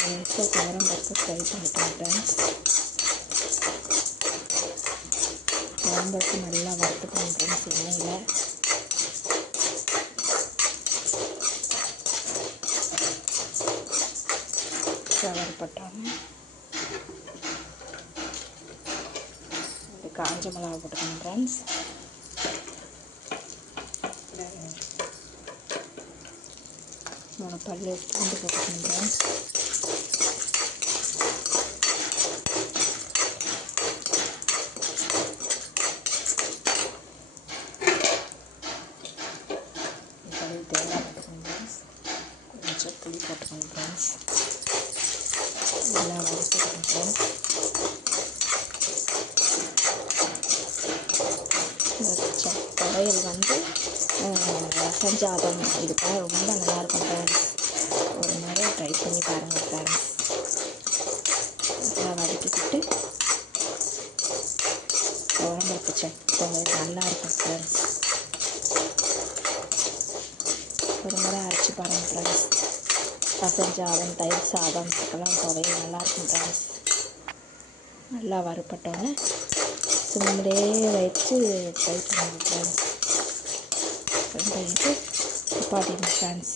லேசாக துவரம் பருப்பு ஃப்ரை பண்ணிட்டேன் ஃப்ரெண்ட்ஸ். துவரம் பருப்பு நல்லா வறுத்துக்கணும் ஃப்ரெண்ட்ஸ் எண்ணெயில். வறுப்பட்டாங்க காஞ்ச மிளகா போட்டுக்கணும் ஃப்ரெண்ட்ஸ். 3 பல்லு பூண்டு போட்டுக்கணும் ஃப்ரெண்ட்ஸ். தேங்காய் போட்டுக்கணும் ஃப்ரெண்ட்ஸ். கொஞ்சம் புளி போட்டுக்கணும் ஃப்ரெண்ட்ஸ். நல்லா வறுத்துக்கணும் ஃப்ரெண்ட்ஸ். துவையல் வந்து ரசம் சாதம் இதுக்காக ரொம்ப நல்லாயிருக்கும் ஃப்ரெண்ட்ஸ். ஒரு முறை ட்ரை பண்ணி பாருங்கள் ஃப்ரெண்ட்ஸ். நல்லா வதக்கிக்கிட்டு துவரம்பருப்பு துவையல் நல்லாயிருக்கும் ஃப்ரெண்ட்ஸ். ஒரு முறை அரைச்சி பாருங்கள் ஃப்ரெண்ட்ஸ். ரசம் சாதம் தயிர் சாதம் இதுக்கெல்லாம் துவையல் நல்லாயிருக்கும் ஃப்ரெண்ட்ஸ். நல்லா வறுப்பட்டோன்னே சிம்மிலே வச்சு ஃப்ரை பண்ணுங்க ஃப்ரெண்ட்ஸ். பண்ணிட்டு நிப்பாட்டிங்க ஃப்ரெண்ட்ஸ்.